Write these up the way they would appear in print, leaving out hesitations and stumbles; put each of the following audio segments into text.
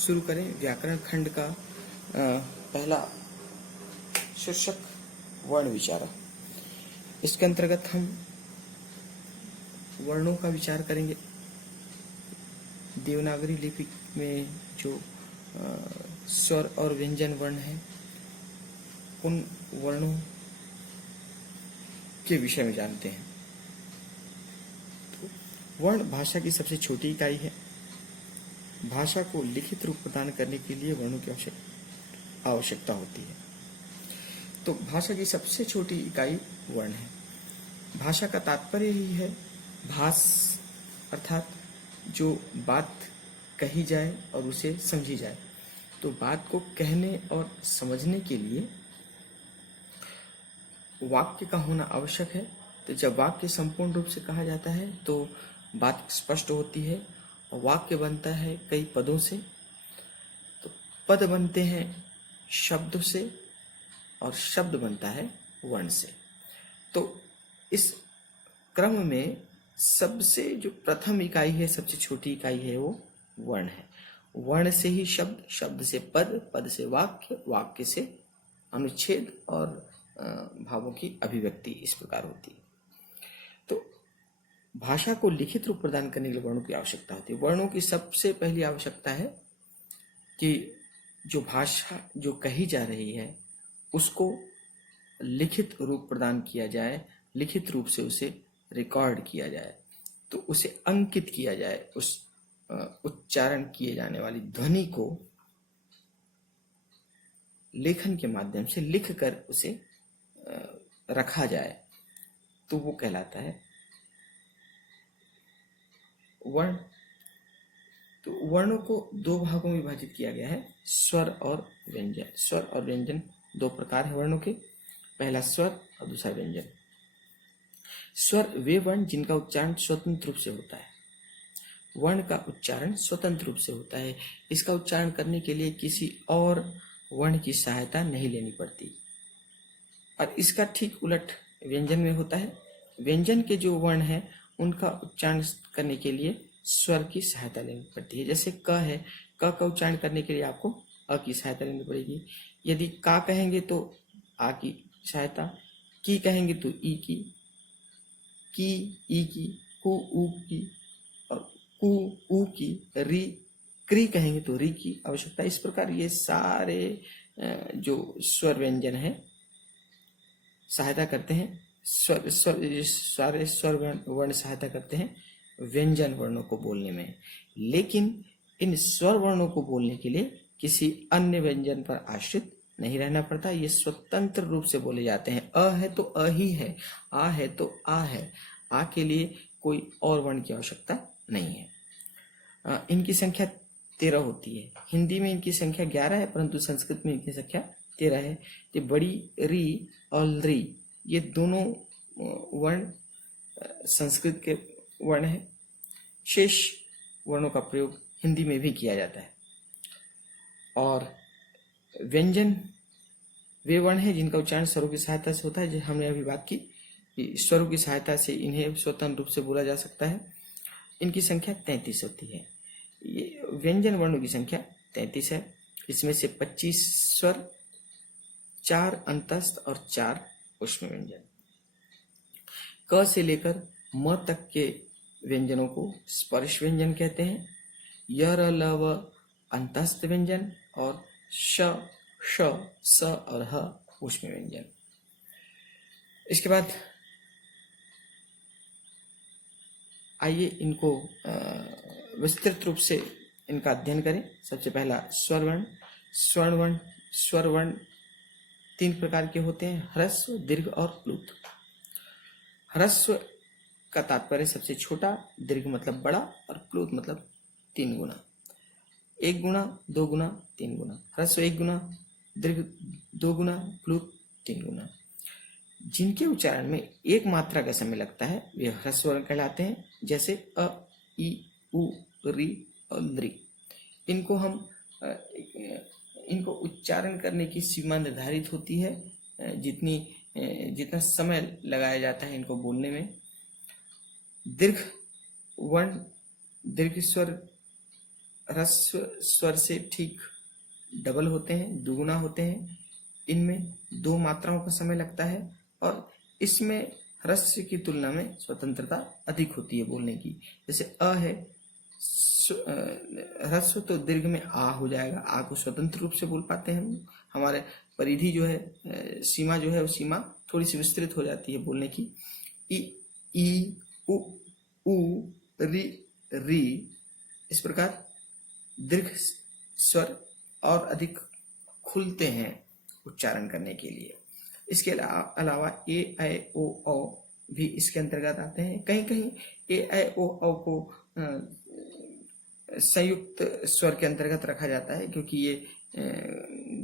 शुरू करें व्याकरण खंड का पहला शीर्षक वर्ण विचार। इसके अंतर्गत हम वर्णों का विचार करेंगे। देवनागरी लिपि में जो स्वर और व्यंजन वर्ण है, उन वर्णों के विषय में जानते हैं। तो वर्ण भाषा की सबसे छोटी इकाई है। भाषा को लिखित रूप प्रदान करने के लिए वर्णों की आवश्यकता होती है। तो भाषा की सबसे छोटी इकाई वर्ण है। भाषा का तात्पर्य ही है भास, अर्थात जो बात कही जाए और उसे समझी जाए। तो बात को कहने और समझने के लिए वाक्य का होना आवश्यक है। तो जब वाक्य संपूर्ण रूप से कहा जाता है तो बात स्पष्ट होती है और वाक्य बनता है कई पदों से। तो पद बनते हैं शब्द से और शब्द बनता है वर्ण से। तो इस क्रम में सबसे जो प्रथम इकाई है, सबसे छोटी इकाई है, वो वर्ण है। वर्ण से ही शब्द, शब्द से पद, पद से वाक्य, वाक्य से अनुच्छेद और भावों की अभिव्यक्ति इस प्रकार होती है। तो भाषा को लिखित रूप प्रदान करने के लिए वर्णों की आवश्यकता होती है। वर्णों की सबसे पहली आवश्यकता है कि जो भाषा जो कही जा रही है उसको लिखित रूप प्रदान किया जाए, लिखित रूप से उसे रिकॉर्ड किया जाए, तो उसे अंकित किया जाए। उस उच्चारण किए जाने वाली ध्वनि को लेखन के माध्यम से लिखकर उसे रखा जाए, तो वो कहलाता है वर्ण। तो वर्णों को दो भागों में विभाजित किया गया है, स्वर और व्यंजन। स्वर और व्यंजन दो प्रकार है वर्णों के, पहला स्वर और दूसरा व्यंजन। स्वर वे वर्ण जिनका उच्चारण स्वतंत्र रूप से होता है। वर्ण का उच्चारण स्वतंत्र रूप से होता है। इसका उच्चारण करने के लिए किसी और वर्ण की सहायता नहीं लेनी पड़ती। और इसका ठीक उलट व्यंजन में होता है। व्यंजन के जो वर्ण हैं उनका उच्चारण करने के लिए स्वर की सहायता लेनी पड़ती है। जैसे क है, क का उच्चारण करने के लिए आपको अ की सहायता लेनी पड़ेगी। यदि का कहेंगे तो आ की सहायता, की कहेंगे तो ई की, ई की, कु ऊ की, और कु ऊ की, री क्री कहेंगे तो री की आवश्यकता। इस प्रकार ये सारे जो स्वर व्यंजन है सहायता करते हैं। सारे स्वर वर्ण सहायता करते हैं व्यंजन वर्णों को बोलने में। लेकिन इन स्वर वर्णों को बोलने के लिए किसी अन्य व्यंजन पर आश्रित नहीं रहना पड़ता। ये स्वतंत्र रूप से बोले जाते हैं। अ है तो अ ही है, आ है तो आ है। आ के लिए कोई और वर्ण की आवश्यकता नहीं है। इनकी संख्या 13 होती है। हिंदी में इनकी संख्या 11 है, परंतु संस्कृत में इनकी संख्या 13 है। ये बड़ी री और री, ये दोनों वर्ण संस्कृत के वर्ण है। शेष वर्णों का प्रयोग हिंदी में भी किया जाता है। और व्यंजन वे वर्ण हैं जिनका उच्चारण स्वरों की सहायता से होता है। जो हमने अभी बात की, स्वरों की सहायता से इन्हें स्वतंत्र रूप से बोला जा सकता है। इनकी संख्या 33 होती है। ये व्यंजन वर्णों की संख्या 33 है। इसमें से 25 स्वर, 4 अंतस्थ और 4 ऊष्म व्यंजन। क से लेकर म तक के व्यंजनों को स्पर्श व्यंजन कहते हैं। य, र, ल, व अंतस्थ व्यंजन और श, श, स और ह ऊष्म व्यंजन। इसके बाद आइए इनको विस्तृत रूप से इनका अध्ययन करें। सबसे पहला स्वर वर्ण। स्वर वर्ण 3 प्रकार के होते हैं, ह्रस्व, दीर्घ और प्लुत। ह्रस्व का तात्पर्य सबसे छोटा, दीर्घ मतलब बड़ा और प्लुत मतलब 3 गुना। 1 गुना, 2 गुना, 3 गुना। ह्रस्व 1 गुना, दीर्घ 2 गुना, प्लुत 3 गुना। जिनके उच्चारण में एक मात्रा का समय लगता है वे ह्रस्व वर्ण कहलाते हैं। जैसे अ, ई, उ, री और ली। इनको उच्चारण करने की सीमा निर्धारित होती है। जितना समय लगाया जाता है इनको बोलने में। दीर्घ वर्ण, दीर्घ स्वर ह्रस्व स्वर से ठीक डबल होते हैं, दुगुना होते हैं। इनमें 2 मात्राओं का समय लगता है और इसमें ह्रस्व की तुलना में स्वतंत्रता अधिक होती है बोलने की। जैसे अ है, ह्रस्व तो दीर्घ में आ हो जाएगा, आ को स्वतंत्र रूप से बोल पाते हैं हम। हमारे परिधि जो है, सीमा जो है, वो सीमा थोड़ी सी विस्तृत हो जाती है बोलने की। इ, ई, उ, री, री, इस प्रकार दीर्घ स्वर और अधिक खुलते हैं उच्चारण करने के लिए। इसके अलावा ए, ऐ, ओ, औ भी इसके अंतर्गत आते हैं। कहीं कहीं ए, ऐ, ओ, औ को संयुक्त स्वर के अंतर्गत रखा जाता है, क्योंकि ये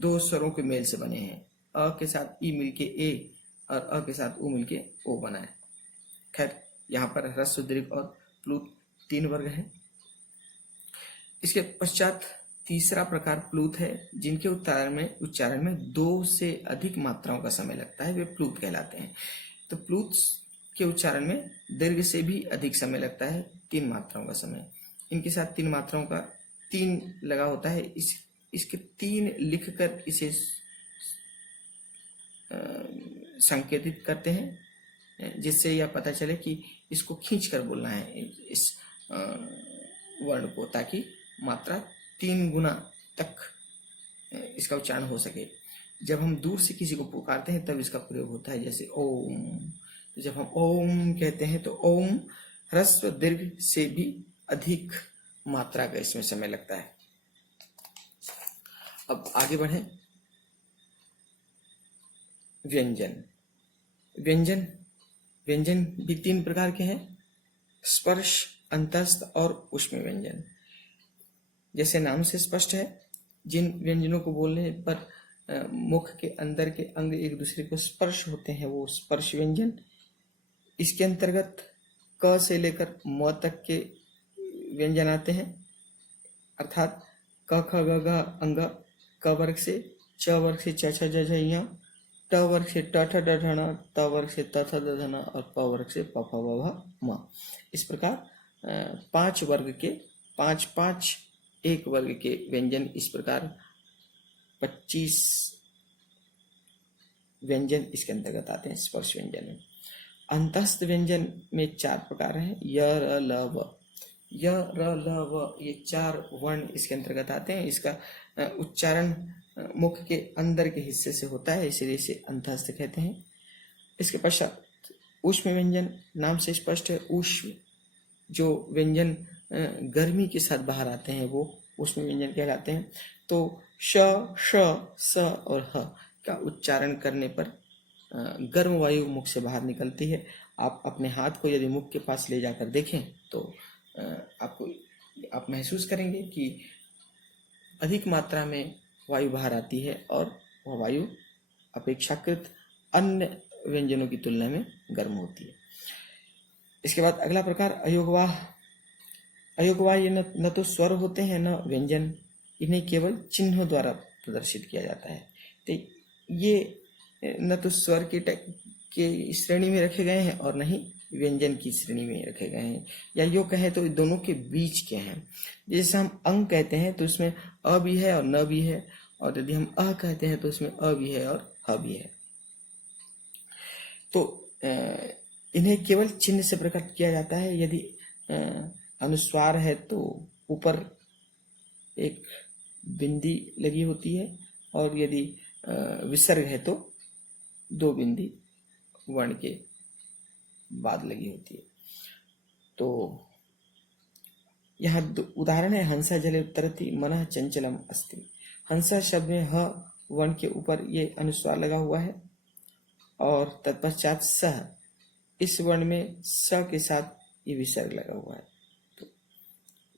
2 स्वरों के मेल से बने हैं। अ के साथ ई मिलके ए और अ के साथ उ मिलके ओ बना है। खैर, यहाँ पर ह्रस्व, दीर्घ और प्लूत 3 वर्ग हैं। इसके पश्चात तीसरा प्रकार प्लूत है, जिनके उच्चारण में 2 से अधिक मात्राओं का समय लगता है, वे प्लूत कहलाते हैं। तो प्लूत के उच्चारण में दीर्घ से भी अधिक समय लगता है, 3 मात्राओं का समय। इनके साथ 3 मात्राओं का 3 लगा होता है। इसके 3 लिखकर इसे संकेतित करते हैं, जिससे यह पता चले कि इसको खींचकर बोलना है इस वर्ण को, ताकि मात्रा 3 गुना तक इसका उच्चारण हो सके। जब हम दूर से किसी को पुकारते हैं तब इसका प्रयोग होता है, जैसे ओम। तो जब हम ओम कहते हैं तो ओम ह्रस्व दीर्घ से भी अधिक मात्रा का इसमें समय लगता है। अब आगे बढ़ें। व्यंजन। व्यंजन व्यंजन भी 3 प्रकार के हैं, स्पर्श, अंतस्थ और ऊष्म व्यंजन। जैसे नाम से स्पष्ट है, जिन व्यंजनों को बोलने पर मुख के अंदर के अंग एक दूसरे को स्पर्श होते हैं, वो स्पर्श व्यंजन। इसके अंतर्गत क से लेकर म तक के व्यंजन आते हैं, अर्थात क, ख, ग, घ, अंग, क वर्ग से, च वर्ग से च, छ, ज, झ, ञ, ट वर्ग से ट, ठ, ड, ढ, ण, त वर्ग से त, थ, द, ध, न और प वर्ग से प, फ, ब, भ, म। इस प्रकार 5 वर्ग के 5 एक वर्ग के व्यंजन, इस प्रकार 25 व्यंजन इसके अंतर्गत आते हैं स्पर्श व्यंजन में। अंतस्थ व्यंजन में 4 प्रकार हैं, य, र, ल, व। य, र, ल, व, ये 4 वर्ण इसके अंतर्गत आते हैं। इसका उच्चारण मुख के अंदर के हिस्से से होता है, इसलिए इसे अंतस्थ कहते हैं। इसके पश्चात ऊष्म व्यंजन, नाम से स्पष्ट है, ऊष्म जो व्यंजन गर्मी के साथ बाहर आते हैं वो ऊष्म व्यंजन कहलाते हैं। तो श, श, स और ह का उच्चारण करने पर गर्म वायु मुख से बाहर निकलती है। आप अपने हाथ को यदि मुख के पास ले जाकर देखें तो आप महसूस करेंगे कि अधिक मात्रा में वायु बाहर आती है और वह वायु अपेक्षाकृत अन्य व्यंजनों की तुलना में गर्म होती है। इसके बाद अगला प्रकार अयोगवाह। अयोगवाह ये न तो स्वर होते हैं न व्यंजन, इन्हें केवल चिन्हों द्वारा प्रदर्शित किया जाता है। तो ये न तो स्वर के श्रेणी में रखे गए हैं और न ही व्यंजन की श्रेणी में रखे गए हैं, या यो कहें तो दोनों के बीच के हैं। जैसे हम अंग कहते हैं तो उसमें अ भी है और न भी है, और यदि हम अ कहते हैं तो उसमें अ भी है और ह भी है। तो इन्हें केवल चिन्ह से प्रकट किया जाता है। यदि अनुस्वार है तो ऊपर एक बिंदी लगी होती है, और यदि विसर्ग है तो 2 बिंदी वर्ण के बाद लगी होती है। तो यहाँ उदाहरण है, हंसा जले उत्तरति मनः चंचलम अस्ति। हंसा शब्द में ह वर्ण के ऊपर ये अनुस्वार लगा हुआ है, और तत्पश्चात सह, इस वर्ण में स के साथ ये विसर्ग लगा हुआ है।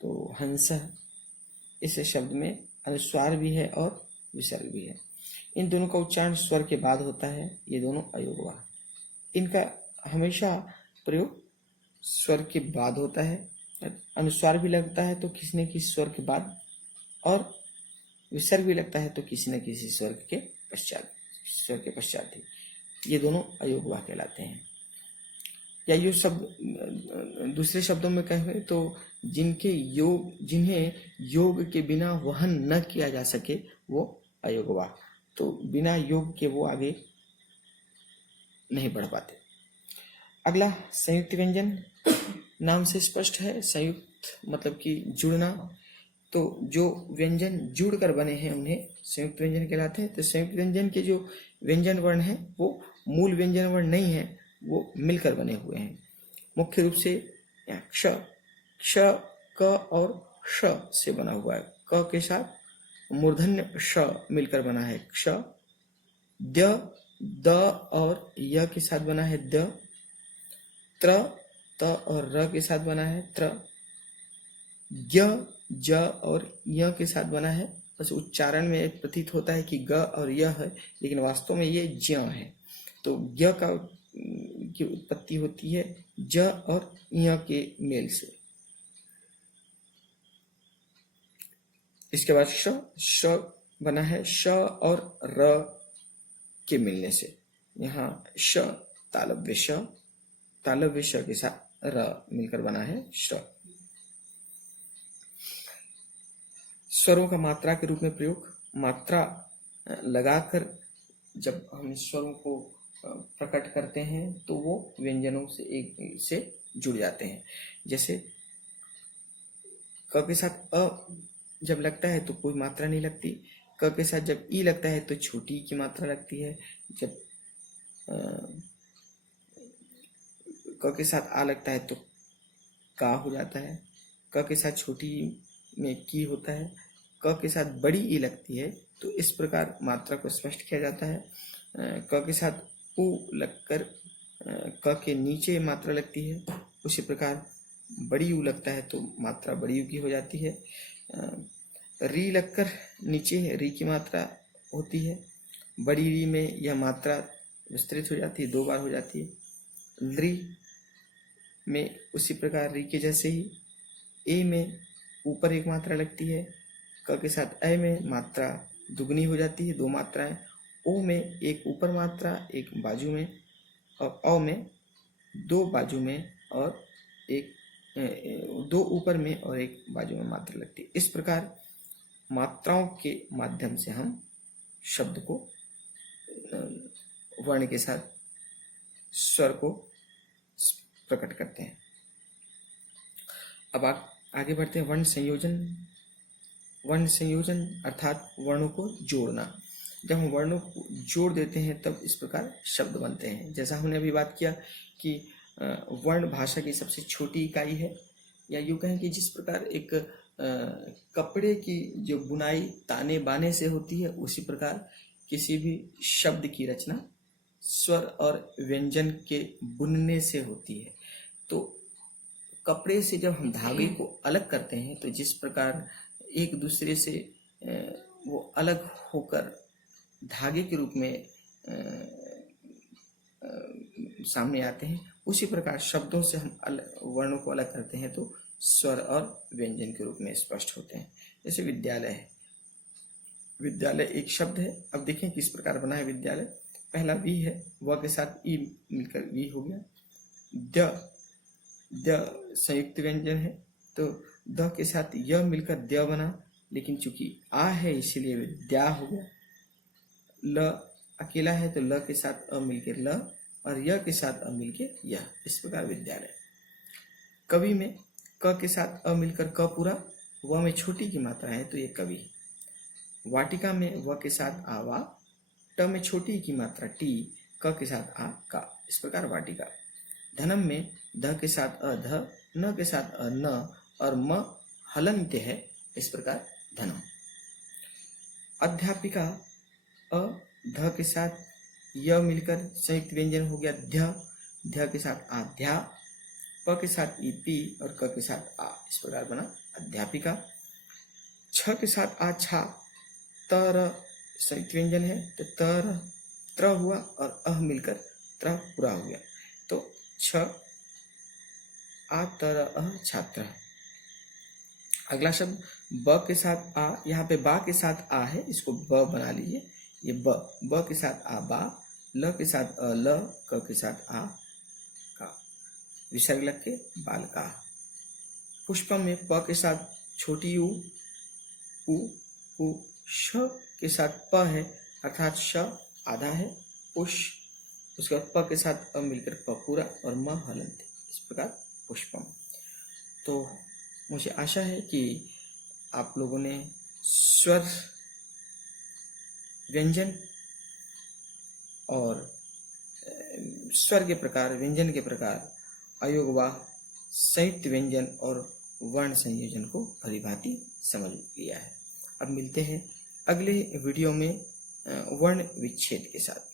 तो हंस, इस शब्द में अनुस्वार भी है और विसर्ग भी है। इन दोनों का उच्चारण स्वर के बाद होता है। ये दोनों अयोगवाह, इनका हमेशा प्रयोग स्वर के बाद होता है। अनुस्वार भी लगता है तो किसी न किसी स्वर के बाद, और विसर्ग भी लगता है तो किसी न किसी स्वर के पश्चात ही। ये दोनों अयोगवाह कहलाते हैं। या यो शब्द दूसरे शब्दों में कहें तो जिन्हें योग के बिना वहन न किया जा सके वो अयोगवा। तो बिना योग के वो आगे नहीं बढ़ पाते। अगला संयुक्त व्यंजन, नाम से स्पष्ट है, संयुक्त मतलब कि जुड़ना। तो जो व्यंजन जुड़कर बने हैं उन्हें संयुक्त व्यंजन कहलाते हैं। तो संयुक्त व्यंजन के जो व्यंजन वर्ण हैं वो मूल व्यंजन वर्ण नहीं है, वो मिलकर बने हुए हैं। मुख्य रूप से क्ष, क्ष, क और श से बना हुआ है। क के साथ मूर्धन्य श मिलकर बना है क्ष। द, द और य के साथ बना है द। त्र, त और र के साथ बना है त्र। य, ज और य के साथ बना है। बस उच्चारण में प्रतीत होता है कि ग और य है, लेकिन वास्तव में ये ज है। तो य की उत्पत्ति होती है ज और य के मेल से। इसके बाद श बना है श और र के मिलने से। यहाँ श तालव्य श के साथ र मिलकर बना है श। स्वरों का मात्रा के रूप में प्रयोग, मात्रा लगाकर जब हम स्वरों को प्रकट करते हैं तो वो व्यंजनों से एक से जुड़ जाते हैं। जैसे क के साथ अ जब लगता है तो कोई मात्रा नहीं लगती। क के साथ जब ई लगता है तो छोटी की मात्रा लगती है। जब क के साथ आ लगता है तो का हो जाता है। क के साथ छोटी में की होता है। क के साथ बड़ी ई लगती है तो इस प्रकार मात्रा को स्पष्ट किया जाता है। क के साथ उ लगकर क के नीचे मात्रा लगती है। उसी प्रकार बड़ी उ लगता है तो मात्रा बड़ी उ की हो जाती है। री लगकर नीचे री की मात्रा होती है। बड़ी री में यह मात्रा विस्तृत हो जाती है, 2 बार हो जाती है। ली में उसी प्रकार री के जैसे ही ए में ऊपर एक मात्रा लगती है। क के साथ ए में मात्रा दुगनी हो जाती है, 2 मात्राएं। ओ में एक ऊपर मात्रा, एक बाजू में, और अ में 2 बाजू में और एक 2 ऊपर में और एक बाजू में मात्रा लगती है। इस प्रकार मात्राओं के माध्यम से हम शब्द को वर्ण के साथ स्वर को प्रकट करते हैं। अब आगे बढ़ते हैं। वर्ण संयोजन अर्थात वर्णों को जोड़ना। जब हम वर्णों को जोड़ देते हैं तब इस प्रकार शब्द बनते हैं। जैसा हमने अभी बात किया कि वर्ण भाषा की सबसे छोटी इकाई है, या यूँ कहें कि जिस प्रकार एक कपड़े की जो बुनाई ताने बाने से होती है, उसी प्रकार किसी भी शब्द की रचना स्वर और व्यंजन के बुनने से होती है। तो कपड़े से जब हम धागे को अलग करते हैं तो जिस प्रकार एक दूसरे से वो अलग होकर धागे के रूप में सामने आते हैं, उसी प्रकार शब्दों से हम वर्णों को अलग करते हैं तो स्वर और व्यंजन के रूप में स्पष्ट होते हैं। जैसे विद्यालय है। विद्यालय एक शब्द है। अब देखें किस प्रकार बना है विद्यालय। पहला वी है, व के साथ ई मिलकर वी हो गया। द संयुक्त व्यंजन है तो द के साथ य मिलकर द बना, लेकिन चूंकि आ है इसीलिए विद्या हो गया। ल अकेला है तो ल के साथ अ मिलकर ल और य के साथ अ मिलकर य। इस प्रकार विद्यालय। कवि में क के साथ अ मिलकर क पूरा, व में छोटी की मात्रा है तो ये कवि। वाटिका में व के साथ आ वा, ट में छोटी की मात्रा टी, क के साथ आ का। इस प्रकार वाटिका। धनम में ध के साथ अ ध, न के साथ अ न और म हलंत्य है। इस प्रकार धनम। अध्यापिका अ ध के साथ य मिलकर संयुक्त व्यंजन हो गया ध्य, ध्य के साथ आध्या, प के साथ ई पी और क के साथ आ। इस प्रकार बना अध्यापिका। छ के साथ आ छा, तर संयुक्त व्यंजन है तो तर त्र हुआ और अह मिलकर त्र पूरा हो गया तो छ आ तर अह छात्र। अगला शब्द ब के साथ आ, यहाँ पे बा के साथ आ है, इसको ब बना लीजिए। ये ब के साथ आ बा, ल के साथ अ ल, क के साथ आ का। विसर्ग लग के बालका। पुष्पम में प के साथ छोटी उ, उ, श के साथ प है अर्थात श आधा है, पुष, उसके बाद प के साथ अ मिलकर प पूरा और म हलंत। इस प्रकार पुष्पम। तो मुझे आशा है कि आप लोगों ने स्वर, व्यंजन और स्वर के प्रकार, व्यंजन के प्रकार, अयोगवाह, संयुक्त व्यंजन और वर्ण संयोजन को भलीभांति समझ लिया है। अब मिलते हैं अगले वीडियो में वर्ण विच्छेद के साथ।